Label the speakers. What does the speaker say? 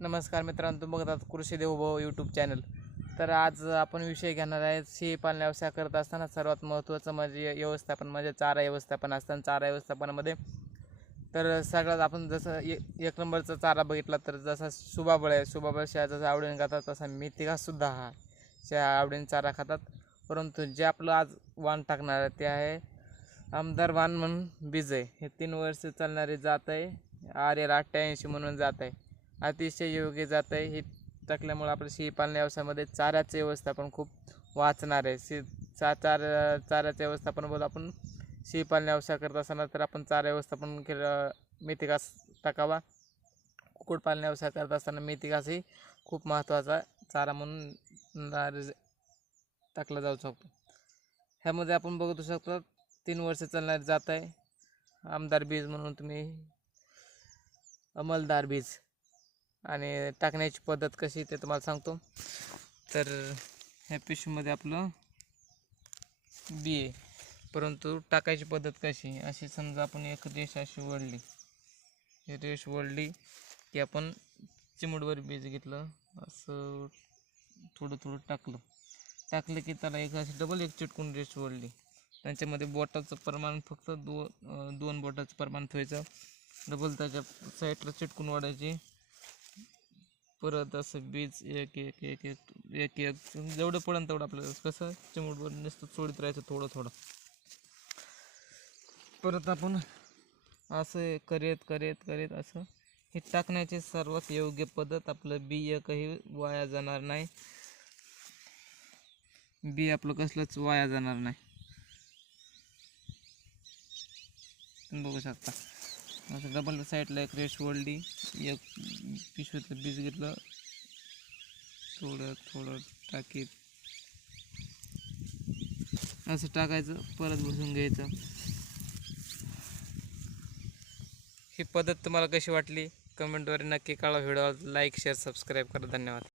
Speaker 1: नमस्कार मित्रांनो तुम्ही बघतात कृषी देवभाव यूट्यूब चॅनल तर आज आपण विषय घेणार आहे शेळी पालन व्यवसाय करत असताना सर्वात महत्त्वाचं म्हणजे व्यवस्थापन म्हणजे चारा व्यवस्थापन असताना चारा व्यवस्थापनामध्ये तर सगळ्यात आपण जसं एक नंबरचा चारा बघितला तर जसा सुबाबळ आहे सुबाबळ शेळ्या जसं आवडीने खातात तसा मेथी घाससुद्धा हा शेळ्या आवडीने चारा खातात. परंतु जे आपलं आज वाण टाकणार आहे ते आहे आमदार वाण म्हणून बीज आहे हे तीन वर्ष चालणारी जात आहे आर एल अठ्ठ्याऐंशी म्हणून जात आहे. अतिशय योग्य जात आहे. हे टाकल्यामुळे आपल्या शेळी पालन व्यवसायामध्ये चाऱ्याचं व्यवस्थापन खूप वाचणार आहे. शे चा चार चाऱ्याचं व्यवस्थापन बोल आपण शेळी पालन व्यवसाय करत असताना तर आपण चारा व्यवस्थापन केलं मेथी घास टाकावा. कुक्कुटपालन व्यवसाय करत असताना मेथी घासही खूप महत्त्वाचा चारा म्हणून टाकला जाऊ शकतो. ह्यामध्ये आपण बघू शकतो तीन वर्ष चालणारी जात आहे. आमदार बीज म्हणून तुम्ही अंमलदार बीज. आणि टाकण्याची पद्धत कशी ते तुम्हाला सांगतो. तर ह्या पिशवीमध्ये आपलं बी आहे. परंतु टाकायची पद्धत कशी अशी समजा आपण एक रेष अशी वळली ही रेष वळली की आपण चिमूटभर बीज घेतलं. असं थोडं थोडं टाकलं. टाकलं की त्याला एक अशी डबल एक चिटकून रेष वळली त्यांच्यामध्ये बोटाचं प्रमाण फक्त दो दोन बोटाचं प्रमाण ठेवायचं. डबल त्याच्या साईडला चिटकून वाढायची परत असं बीज एक एक एक एक एक एक जेवढं पडेल तेवढं आपल्याला कसं चिमूटभर नुसतं सोडीत राहायचं थोडं थोडं. परत आपण असं करत करत करत असं हे टाकण्याची सर्वात योग्य पद्धत आपलं बी एकही वाया जाणार नाही. बी आपलं कसलंच वाया जाणार नाही. तुम्ही बघू शकता. असं डबल साईडला एक रेस ओढली एक पिशवीतलं बीज घेतलं. थोडं थोडं टाकीत. असं टाकायचं परत बसून घ्यायचं. ही पद्धत तुम्हाला कशी वाटली? कमेंटद्वारे नक्की कळा व्हिडिओ लाईक शेअर सबस्क्राईब करा. धन्यवाद.